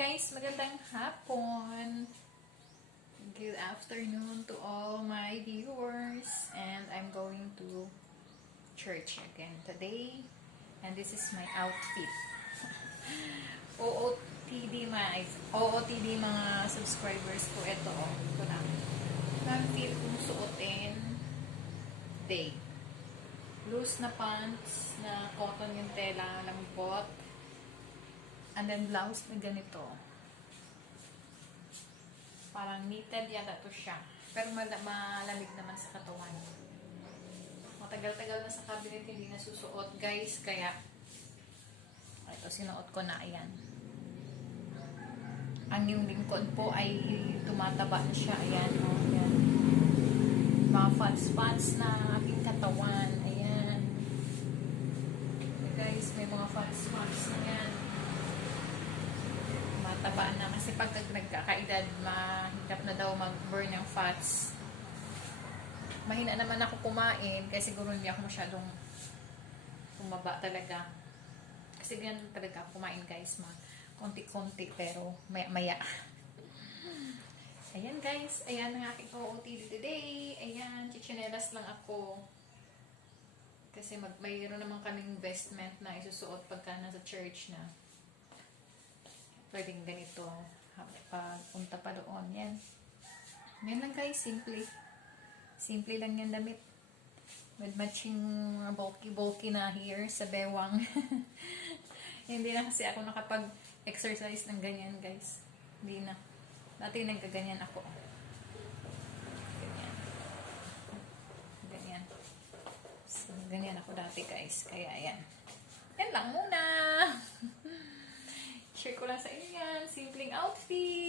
Guys, magandang hapon. Good afternoon to all my viewers. And I'm going to church again today. And this is my outfit. OOTD mga subscribers ko. Ito ito na. Ang feel kong suotin day. Loose na pants na cotton yung tela, lambot. And then blouse na ganito. Parang knitted yata to siya. Pero malamig naman sa katawan. Matagal-tagal na sa cabinet hindi nasusuot guys. Kaya ito sinuot ko na. Ayan. Ang yung lingkod po ay tumataba na siya. Ayan. O, ayan. Mga fats na aking katawan. Ayan. Guys, may mga fats na yan. Mataba na kasi pag nagkakaedad mahirap na daw mag-burn ng fats. Mahina naman ako kumain kasi siguro hindi ako masyadong tumaba talaga. Kasi ganyan talaga ako kumain guys, konti-konti pero maya. Ayan guys, ayan ang aking OOTD today. Ayan, chichinelas lang ako. Kasi mayroon naman kaming investment na isusuot pagka nasa church na. Pwedeng ganito pagpunta pa doon. Yan. Yan lang guys, simple lang yan damit with matching bulky na here sa bewang. Hindi na kasi ako nakapag exercise ng ganyan guys, hindi na. Dati nagkaganyan ako, ganyan so, ganyan ako dati guys, kaya yan lang muna. Share ko lang sa inyo yan. Simpleng outfit.